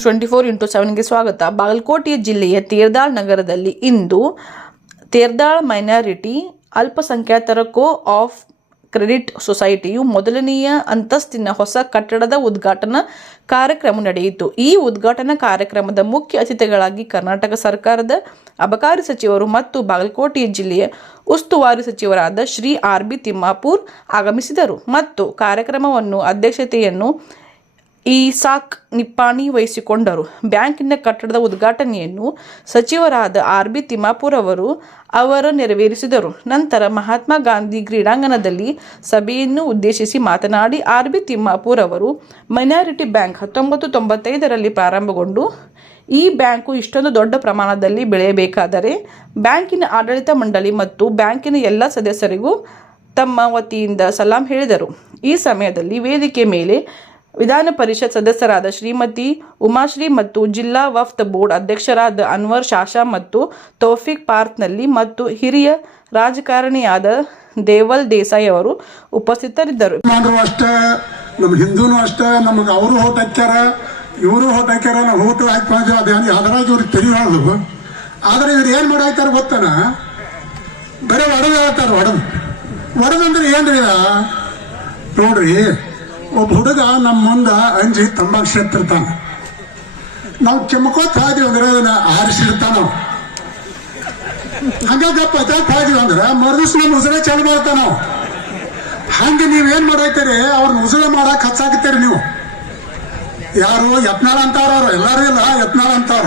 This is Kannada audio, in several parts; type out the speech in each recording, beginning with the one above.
ನ್ಯೂಸ್ ಟ್ವೆಂಟಿ ಫೋರ್ ಇಂಟು ಸೆವೆನ್ಗೆ ಸ್ವಾಗತ. ಬಾಗಲಕೋಟೆ ಜಿಲ್ಲೆಯ ತೇರ್ದಾಳ್ ನಗರದಲ್ಲಿ ಇಂದು ತೇರ್ದಾಳ್ ಮೈನಾರಿಟಿ ಅಲ್ಪಸಂಖ್ಯಾತರ ಕೋ ಆಫ್ ಕ್ರೆಡಿಟ್ ಸೊಸೈಟಿಯು ಮೊದಲನೆಯ ಅಂತಸ್ತಿನ ಹೊಸ ಕಟ್ಟಡದ ಉದ್ಘಾಟನಾ ಕಾರ್ಯಕ್ರಮ ನಡೆಯಿತು. ಈ ಉದ್ಘಾಟನಾ ಕಾರ್ಯಕ್ರಮದ ಮುಖ್ಯ ಅತಿಥಿಗಳಾಗಿ ಕರ್ನಾಟಕ ಸರ್ಕಾರದ ಅಬಕಾರಿ ಸಚಿವರು ಮತ್ತು ಬಾಗಲಕೋಟೆ ಜಿಲ್ಲೆಯ ಉಸ್ತುವಾರಿ ಸಚಿವರಾದ ಶ್ರೀ ಆರ್ ಬಿ ತಿಮ್ಮಾಪುರ್ ಆಗಮಿಸಿದರು. ಮತ್ತು ಕಾರ್ಯಕ್ರಮವನ್ನು ಅಧ್ಯಕ್ಷತೆಯನ್ನು ಇಸಾಕ್ ನಿಪ್ಪಾಣಿ ವಹಿಸಿಕೊಂಡರು. ಬ್ಯಾಂಕಿನ ಕಟ್ಟಡದ ಉದ್ಘಾಟನೆಯನ್ನು ಸಚಿವರಾದ ಆರ್ ಬಿ ತಿಮ್ಮಾಪುರ್ ಅವರು ಅವರು ನೆರವೇರಿಸಿದರು. ನಂತರ ಮಹಾತ್ಮ ಗಾಂಧಿ ಕ್ರೀಡಾಂಗಣದಲ್ಲಿ ಸಭೆಯನ್ನು ಉದ್ದೇಶಿಸಿ ಮಾತನಾಡಿ ಆರ್ ಬಿ ತಿಮ್ಮಾಪುರ್ ಅವರು ಮೈನಾರಿಟಿ ಬ್ಯಾಂಕ್ ಹತ್ತೊಂಬತ್ತು ತೊಂಬತ್ತೈದರಲ್ಲಿ ಪ್ರಾರಂಭಗೊಂಡು, ಈ ಬ್ಯಾಂಕು ಇಷ್ಟೊಂದು ದೊಡ್ಡ ಪ್ರಮಾಣದಲ್ಲಿ ಬೆಳೆಯಬೇಕಾದರೆ ಬ್ಯಾಂಕಿನ ಆಡಳಿತ ಮಂಡಳಿ ಮತ್ತು ಬ್ಯಾಂಕಿನ ಎಲ್ಲ ಸದಸ್ಯರಿಗೂ ತಮ್ಮ ವತಿಯಿಂದ ಸಲಾಂ ಹೇಳಿದರು. ಈ ಸಮಯದಲ್ಲಿ ವೇದಿಕೆ ಮೇಲೆ ವಿಧಾನ ಪರಿಷತ್ ಸದಸ್ಯರಾದ ಶ್ರೀಮತಿ ಉಮಾಶ್ರೀ ಮತ್ತು ಜಿಲ್ಲಾ ವಫ್ತ್ ಬೋರ್ಡ್ ಅಧ್ಯಕ್ಷರಾದ ಅನ್ವರ್ ಶಾಷಾ ಮತ್ತು ತೌಫಿಕ್ ಪಾರ್ಕ್ನಲ್ಲಿ ಮತ್ತು ಹಿರಿಯ ರಾಜಕಾರಣಿಯಾದ ದೇವಲ್ ದೇಸಾಯಿ ಅವರು ಉಪಸ್ಥಿತರಿದ್ದರು. ಅಷ್ಟೇ ನಮ್ಮ ಹಿಂದೂನು ಅಷ್ಟೇ, ನಮಗೆ ಅವರು ಹೋಟ್ ಹಾಕ್ಯಾರ ಇವರು ಹಾಕ್ಯಾರ ನಾವು ಹಾಕಿ ತಿಳಿಯೋದು. ಆದ್ರೆ ಇವ್ರು ಏನ್ ಮಾಡಾಕ್ತಾರ ಗೊತ್ತನ? ಬರೀ ಒಡದು ಹೇಳ್ತಾರ ಒಡದು ಒಡದಂದ್ರೆ ಏನ್ರಿ? ನೋಡ್ರಿ ಒಬ್ಬ ಹುಡುಗ ನಮ್ಮ ಮುಂದ ಅಂಜಿ ತಂಬಾಕ್ ಸೇರ್ತಿರ್ತಾನ ನಾವು ಕೆಮ್ಮಕೋತ ಹಾದಿವಿ ಅಂದ್ರೆ ಅದನ್ನ ಆರಿಸಿರ್ತಾನ ನಾವು ಪದಾರ್ಥ ಹಾದಿವಿ ಅಂದ್ರೆ ಮರುದಿವ್ಸ ನಮ್ಮ ಉಸಿರ ಚಾಲು ಮಾಡ್ತಾನ ನಾವು ಹಂಗೆ ನೀವ್ ಏನ್ ಮಾಡಾಯ್ತೀರಿ? ಅವ್ರನ್ನ ಉಸಿರ ಮಾಡಕ್ ಹಚ್ಚಾಕತ್ತೀರಿ ನೀವು. ಯಾರು ಯತ್ನಾಳ ಅಂತಾರ ಅವ್ರು, ಎಲ್ಲಾರು ಇಲ್ಲ, ಯತ್ನಾಳ ಅಂತಾರ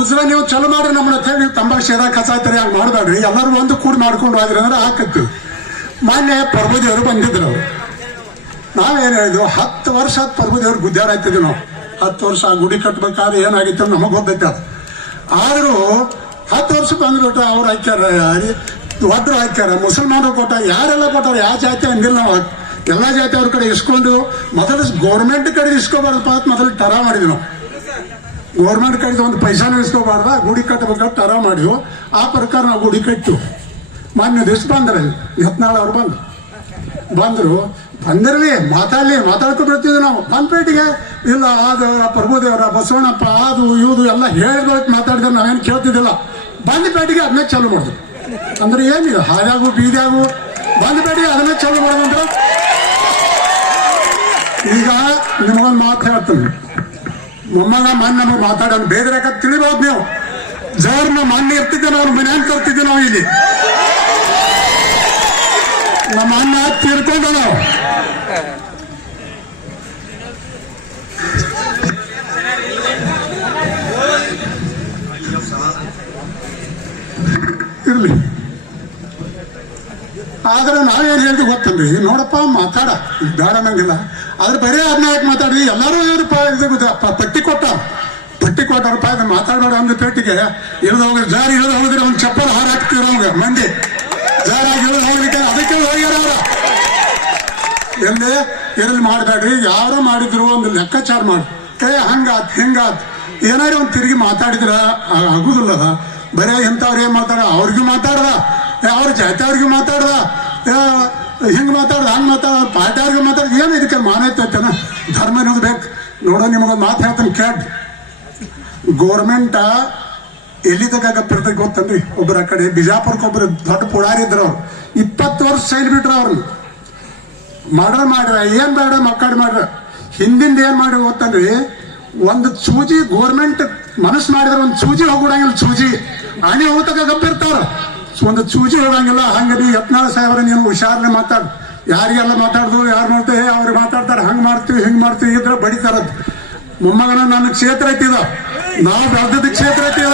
ಉಸಿರ ನೀವು ಚಲೋ ಮಾಡ್ರಿ ನಮ್ಮನ್ನ ಹೇಳಿ ನೀವು ತಂಬಾಕು ಸೇದಾಕ್ ಹಚ್ಚಾಕ್ತೀರಿ ಹಂಗೆ ಮಾಡಬೇಡ್ರಿ. ಎಲ್ಲರೂ ಒಂದು ಕೂಡಿ ಮಾಡ್ಕೊಂಡು ಹೋದ್ರಿ ಅಂದ್ರೆ ಹಾಕತ್ತೀವಿ ಮಾನ್ಯ ಪ್ರಭುದೇವರು ಬಂದಿದ್ರು. ಅವ್ರು ನಾವೇನ್ ಹೇಳಿದ್ವು ಹತ್ತು ವರ್ಷ ಹತ್ತು ಗುದ್ದಾರ ಆಯ್ತಿದ್ವಿ ನಾವು. ಹತ್ತು ವರ್ಷ ಆ ಗುಡಿ ಕಟ್ಬೇಕಾದ್ರೆ ಏನಾಗಿತ್ತು ನಮಗೆ ಗೊತ್ತೈತೆ ಅದು. ಆದ್ರೂ ಹತ್ತು ವರ್ಷ ಬಂದ್ಬಿಟ್ಟು ಅವ್ರು ಹಾಕ್ಯಾರ ಒಬ್ರು ಹಾಕ್ಯಾರ, ಮುಸಲ್ಮಾನರು ಕೊಟ್ಟ ಯಾರೆಲ್ಲ ಕೊಟ್ಟಾರ ಯಾವ ಜಾತಿ ಅಂದಿಲ್ಲ ನಾವು. ಎಲ್ಲ ಜಾತಿ ಅವ್ರ ಕಡೆ ಇಸ್ಕೊಂಡು, ಮೊದಲು ಗೌರ್ಮೆಂಟ್ ಕಡೆ ಇಸ್ಕೋಬಾರ್ದಪ್ಪ ಅಂತ ಮೊದಲು ಟರ ಮಾಡಿದ್ವಿ ನಾವು. ಗೌರ್ಮೆಂಟ್ ಕಡೆ ಒಂದು ಪೈಸಾನು ಇಸ್ಕೋಬಾರ್ದ, ಗುಡಿ ಕಟ್ಟಬೇಕಾದ್ರೆ ಟರ ಮಾಡಿವು ಆ ಪ್ರಕಾರ ನಾವು ಗುಡಿ ಕಟ್ಟು ಮಾನ್ಯ ದಿವಸ ಬಂದ್ರೆ ಯತ್ನಾಳ್ ಅವ್ರು ಬಂದ್ರು. ಬಂದ್ರು. ಬಂದಿರ್ಲಿ ಮಾತಾಡಲಿ ಮಾತಾಡ್ಕೊಂಡು ಬರ್ತಿದ್ವಿ ನಾವು. ಬಂದ್ಪೇಟಿಗೆ ಇಲ್ಲ, ಅದು ಪ್ರಭುದೇವರ, ಬಸವಣ್ಣಪ್ಪ, ಅದು, ಇವುದು ಎಲ್ಲ ಹೇಳ್ಬೇಕು ಮಾತಾಡಿದ್ರೆ ನಾವೇನು ಕೇಳ್ತಿದ್ದಿಲ್ಲ. ಬಂದ್ಪೇಟಿಗೆ ಅದನ್ನೇ ಚಾಲು ಮಾಡಿದ್ರು ಅಂದ್ರೆ ಏನಿದೆ? ಹಾದಾಗು ಬೀದ್ಯಾಗು? ಬಂದ್ಪೇಟಿಗೆ ಅದನ್ನೇ ಚಾಲು ಮಾಡೋದಂದ್ರೆ ಈಗ ನಿಮಗೊಂದು ಮಾತು ಹೇಳ್ತೀನಿ. ಮೊಮ್ಮಗ ಮನ್ ನಮಗೆ ಮಾತಾಡೋಣ ಬೇದ್ರೆ ತಿಳಿಬಹುದು ನೀವು. ಜವರ್ನ ಮಣ್ಣು ಇರ್ತಿದ್ದೆ ನಾವು ಮನ್ಯಾಗ ತರ್ತಿದ್ದೆ ನಾವು ಇಲ್ಲಿ. ನಮ್ಮ ಅಣ್ಣ ತೀರ್ಕೊಂಡ ಇರ್ಲಿ. ಆದ್ರೆ ನಾವೇನ್ ಹೇಳ್ತೀವಿ ಗೊತ್ತಲ್ರಿ ನೋಡಪ್ಪ, ಮಾತಾಡ. ಬೇಡ ನಂಗಿಲ್ಲ. ಆದ್ರೆ ಬರೀ ಅದನ್ನ ಯಾಕೆ ಎಲ್ಲರೂ ಇವ್ರು ಪ- ಇದು? ಪಟ್ಟಿ ಕೊಟ್ಟ ಪಟ್ಟಿ ಕೊಟ್ಟ. ಅದನ್ನ ಮಾತಾಡೋಣ ಅಂದ್ರೆ ಪೇಟಿಗೆ ಇಳಿದ ಹೋಗಿ ಜಾರಿ ಇಳಿದ ಹೋಗಿದ್ರೆ ಒಂದು ಚಪ್ಪಲ್ ಹಾರಾಕ್ತಿರೋ ಮಂದಿ. ಹೋಗ್ಲಿಕ್ಕೆ ಅದಕ್ಕೆ ಹೋಗ್ಯಾರ ಅವ್ರ. ಎಂದೇ? ಮಾಡಬೇಡ್ರಿ? ಯಾರು ಮಾಡಿದ್ರು ಒಂದು ಲೆಕ್ಕಾಚಾರ ಮಾಡಿ. ಏ ಹಂಗಾತ್ ಹಿಂಗಾತ್ ಏನಾರು ಒಂದು ತಿರುಗಿ ಮಾತಾಡಿದ್ರ ಆಗುದಿಲ್ಲ. ಬರೇ ಇಂಥವ್ರು ಏನ್ ಮಾತಾಡ ಅವ್ರಿಗೂ ಮಾತಾಡ್ದ. ಅವ್ರ ಜಾತಿ ಅವ್ರಿಗೂ ಮಾತಾಡ್ದ. ಹಿಂಗ್ ಮಾತಾಡ್ದ, ಹಂಗ್ ಮಾತಾಡ ಪಾರ್ಟಿ ಮಾತಾಡ್ದ. ಏನು ಇದಕ್ಕೆ ಮಾನೈತೈತನ ಧರ್ಮ ಅನ್ನೋದು ಬೇಕು. ನೋಡೋ, ನಿಮಗೊಂದು ಮಾತು ಹೇಳ್ತಾನೆ ಕ್ಯಾಟ್ ಗೋರ್ಮೆಂಟ್ ಎಲ್ಲಿ ತಗ ಗಪ್ಪಿರ್ತದೆ ಗೊತ್ತನ್ರಿ ಒಬ್ಬರ ಕಡೆ ಬಿಜಾಪುರಕ್ಕೆ ಒಬ್ಬರು ದೊಡ್ಡ ಪುಡಾರಿ ಇದ್ರು. ಅವ್ರು ಇಪ್ಪತ್ತು ವರ್ಷ ಸೈಲ್ ಬಿಟ್ರು ಅವ್ರನ್ನ ಮರ್ಡರ್ ಮಾಡ್ರ, ಏನ್ ಬೇಡ ಮಕ್ಕಳು ಮಾಡ್ರ ಹಿಂದಿಂದ ಏನ್ ಮಾಡಿ ಗೊತ್ತನ್ರಿ ಒಂದು ಸೂಜಿ ಗೋರ್ಮೆಂಟ್ ಮನಸ್ಸು ಮಾಡಿದ್ರೆ ಒಂದು ಸೂಜಿ ಹೋಗುಡಂಗಿಲ್ಲ ಸೂಜಿ. ಅಣಿ ಹೋಗ್ತಕ್ಕ ಗಪ್ಪಿರ್ತಾರ ಒಂದು ಸೂಜಿ ಹೋಗಂಗಿಲ್ಲ. ಹಂಗ ನೀ ಯತ್ನಾಳ ಸಾಹೇಬ್ರ, ನೀನು ಹುಷಾರನೆ ಮಾತಾಡ್. ಯಾರಿಗೆಲ್ಲ ಮಾತಾಡ್ದು, ಯಾರು ನೋಡ್ತೇವೆ ಅವ್ರಿಗೆ ಮಾತಾಡ್ತಾರೆ. ಹಂಗೆ ಮಾಡ್ತೀವಿ, ಹಿಂಗ್ ಮಾಡ್ತೀವಿ ಇದ್ರ ಬಡಿತಾರದ್. ಮೊಮ್ಮಗನ ನನ್ನ ಕ್ಷೇತ್ರ ಐತಿದ ನಾವು ಬೆಳೆದದ ಕ್ಷೇತ್ರ ಐತಿದ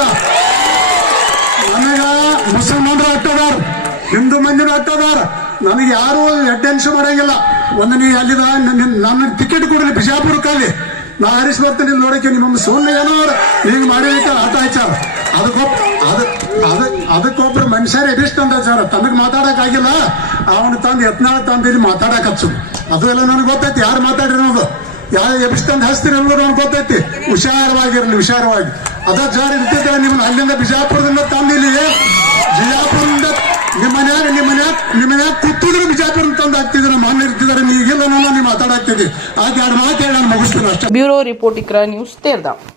ನನಗ ಮುಸಲ್ಮಾನರು ಅಟ್ಟದಾರ, ಹಿಂದೂ ಮಂದಿನ ಅಟ್ಟದಾರ. ನನಗೆ ಯಾರು ಅಟೆನ್ಷನ್ ಮಾಡಂಗಿಲ್ಲ. ಒಂದು ನೀ ಅಲ್ಲಿದ ನನ್ನ- ಟಿಕೆಟ್ ಕೊಡಲಿ ಬಿಜಾಪುರಕ್ಕಾಗಲಿ ನಾ ಹರಿಸಿ ಬರ್ತೀನಿ ನೋಡಕ್ಕೆ, ನಿಮ್ಮ ಸೋನ್ಯ ಏನೋ ಹಿಂಗ್ ಮಾಡಿದಕ್ಕೆ ಆಟ ಹಚ್ಚಾರ. ಅದಕ್ಕೊಬ್ಬ ಅದ ಅದ ಅದಕ್ಕೊಬ್ರು ಮನುಷ್ಯರೇ ಎಬಿಸ್ಟ್ ಅಂತ ಸರ್ ತನಗ್ ಮಾತಾಡಕ್ ಆಗಿಲ್ಲ. ಅವನು ತಂದು ಎತ್ನಾಳ ತಂದು ಇಲ್ಲಿ ಮಾತಾಡಕ್ ಹಚ್ಚು. ಅದು ಎಲ್ಲ ನನಗೆ ಗೊತ್ತೈತಿ. ಯಾರು ಮಾತಾಡಿರೋದು ಯಾವ ಹಸ್ತಿರ ಎಲ್ಲರೂ ನನಗೆ ಗೊತ್ತೈತಿ. ಹುಷಾರವಾಗಿರಲಿ, ಹುಷಾರವಾಗಿ. ಅದ ಜಾರಿ ಇರ್ತಿದ್ರೆ ನಿಮ್ಮನ್ನ. ಅಲ್ಲಿಂದ ಬಿಜಾಪುರದಿಂದ ತಂದಿಲ್ಲಿ. ಬಿಜಾಪುರದಿಂದ ನಿಮ್ಮ ಮನ್ಯಾಗ ನಿಮ್ಮ ಮನ್ಯಾಗ ನಿಮ್ಮ ಮನ್ಯಾಗ ಕೂತಿದ್ರು ಬಿಜಾಪುರ ತಂದು ಹಾಕ್ತಿದ್ರು. ಮಾನ್ಯ ಇರ್ತಿದಾರೆ ನೀಗಿಲ್ಲ ನಾನು ನೀವು ಮಾತಾಡಾಕ್ತಿದ್ದೆ ಆಗ ಎರಡು ಮಾತು ಹೇಳಿ ನಾನು ಮುಗಿಸ್ತೀನಿ ಅಷ್ಟೇ. ಬ್ಯೂರೋ ರಿಪೋರ್ಟ್ ಇಕ್ರ ನ್ಯೂಸ್ ತೇರ್ದಾಳ್